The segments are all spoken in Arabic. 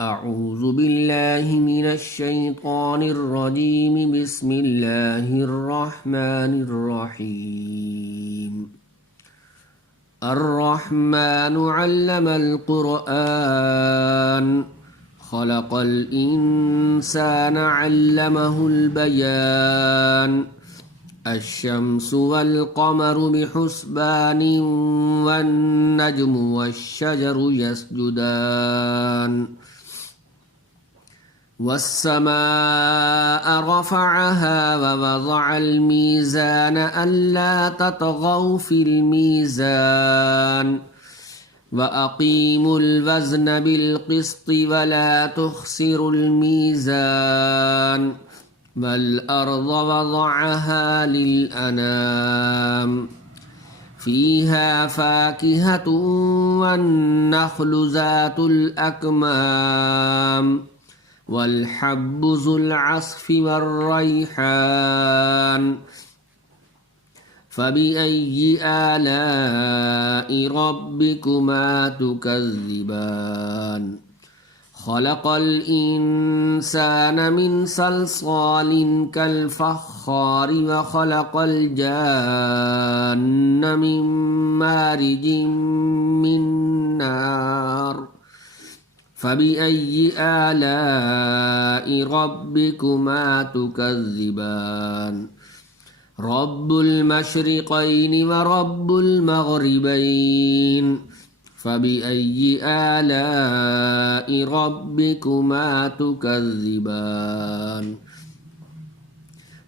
أعوذ بالله من الشيطان الرجيم. بسم الله الرحمن الرحيم. الرحمن علم القرآن خلق الإنسان علمه البيان. الشمس والقمر بحسبان والنجم والشجر يسجدان والسماء رفعها ووضع الميزان ألا تطغوا في الميزان وأقيموا الوزن بالقسط ولا تخسروا الميزان والأرض وضعها للأنام فيها فاكهة والنخل ذات الأكمام والحب ذو العصف والريحان فبأي آلاء ربكما تكذبان خلق الإنسان من صلصال كالفخار وخلق الجان من مارج من نار فبأي آلاء ربكما تكذبان رب المشرقين ورب المغربين فبأي آلاء ربكما تكذبان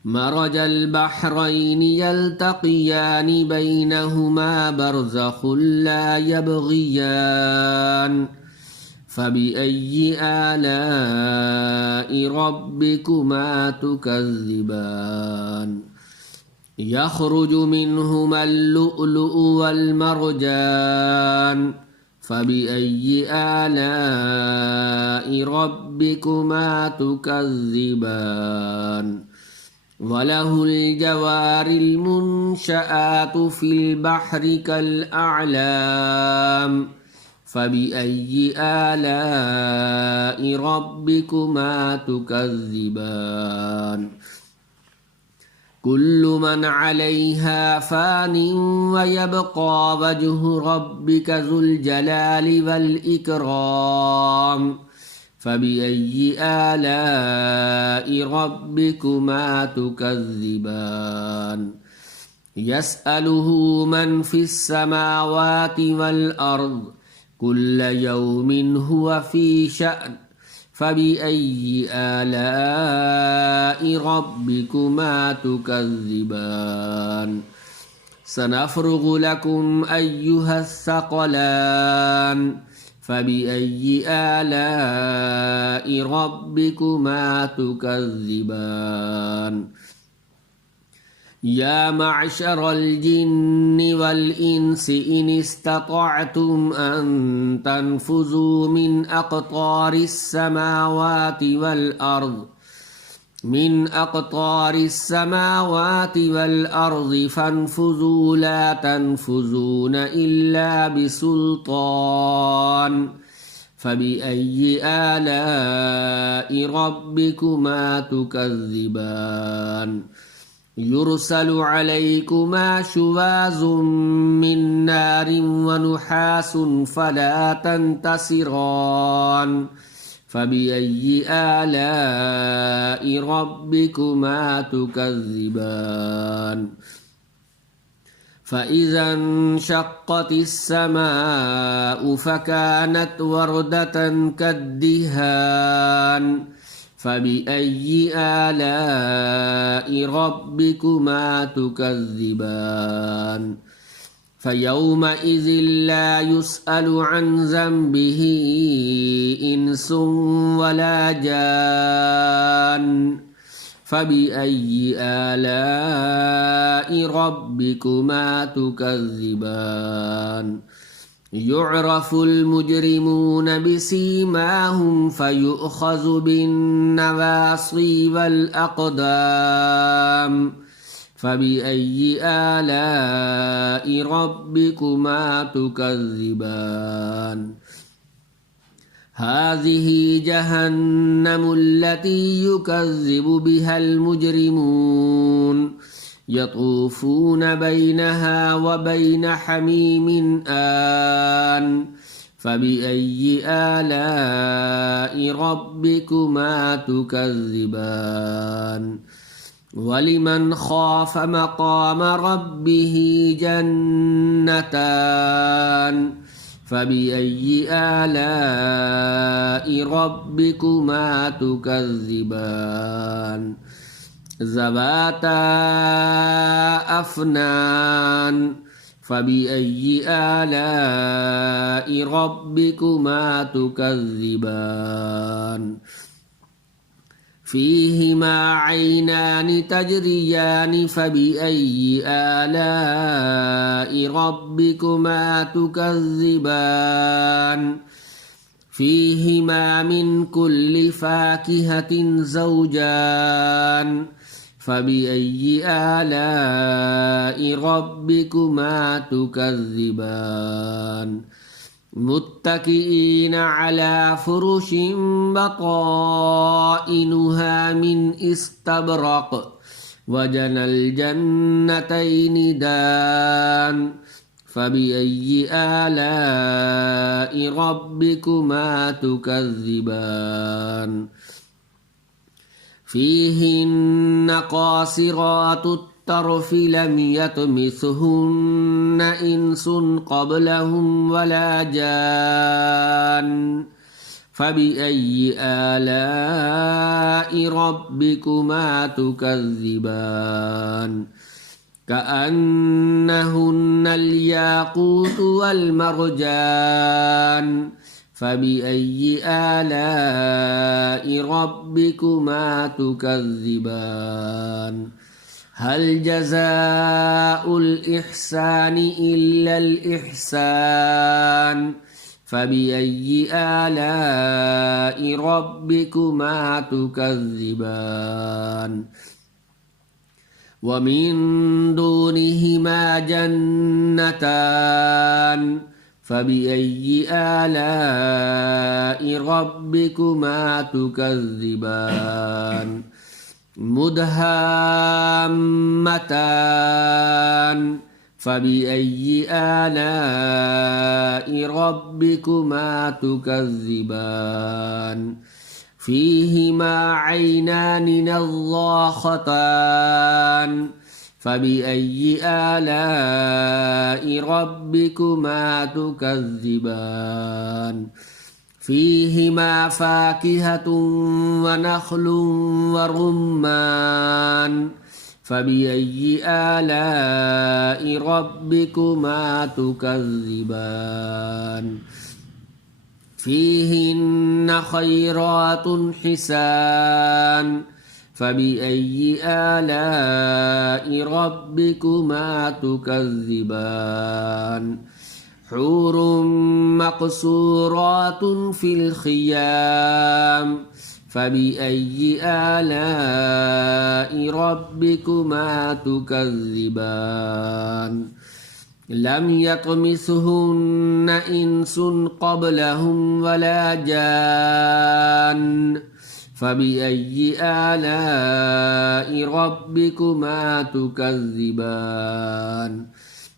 مرج البحرين يلتقيان بينهما برزخ لا يبغيان فبأي آلاء ربكما تكذبان يخرج منهما اللؤلؤ والمرجان فبأي آلاء ربكما تكذبان وله الجوار المنشآت في البحر كالأعلام فبأي آلاء ربكما تكذبان كل من عليها فان ويبقى وجه ربك ذو الجلال والإكرام فبأي آلاء ربكما تكذبان يسأله من في السماوات والأرض كل يوم هو في شأن فبأي آلاء ربكما تكذبان سنفرغ لكم أيها الثقلان فبأي آلاء ربكما تكذبان يا معشر الجن والإنس إن استطعتم أن تنفذوا من أقطار السماوات والأرض فانفذوا لا تنفذون إلا بسلطان فبأي آلاء ربكما تكذبان يرسل عليكما شواظ من نار ونحاس فلا تنتصران فبأي آلاء ربكما تكذبان فإذا انشقت السماء فكانت وردة كالدهان فبأي آلاء ربكما تكذبان فيومئذ لا يسأل عن ذنبه إنس ولا جان فبأي آلاء ربكما تكذبان يعرف المجرمون بسيماهم فيؤخذ بالنواصي والأقدام فبأي آلاء ربكما تكذبان هذه جهنم التي يكذب بها المجرمون يطوفون بينها وبين حميم آن فبأي آلاء ربكما تكذبان ولمن خاف مقام ربه جنتان فبأي آلاء ربكما تكذبان ذواتا أفنان فبأي آلاء ربكما تكذبان فيهما عينان تجريان فبأي آلاء ربكما تكذبان فيهما من كل فاكهة زوجان فبأي آلاء ربكما تكذبان متكئين على فرش بطائنها من استبرق وجنى الجنتين دان فبأي آلاء ربكما تكذبان فيهن قاصرات الطرف لم يطمثهن إنس قبلهم ولا جان فبأي آلاء ربكما تكذبان كأنهن الياقوت والمرجان فبأي آلاء ربكما تكذبان هل جزاء الإحسان إلا الإحسان فبأي آلاء ربكما تكذبان ومن دونهما جنتان فبأي آلاء ربكما تكذبان مدهامتان فبأي آلاء ربكما تكذبان فيهما عينان نضاختان فبأي آلاء ربكما تكذبان فيهما فاكهة ونخل ورمان فبأي آلاء ربكما تكذبان فيهن خيرات حسان فبأي آلاء ربكما تكذبان حور مقصورات في الخيام فبأي آلاء ربكما تكذبان لم يطمثهن إنس قبلهم ولا جان فبأي آلاء ربكما تكذبان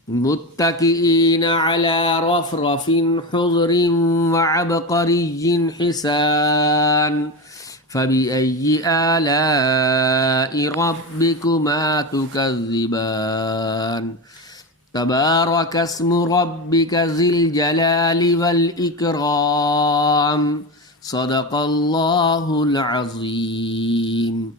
متكئين على رفرف خضر وعبقري حسان فبأي آلاء ربكما تكذبان تبارك اسم ربك ذي الجلال والإكرام صدق الله العظيم.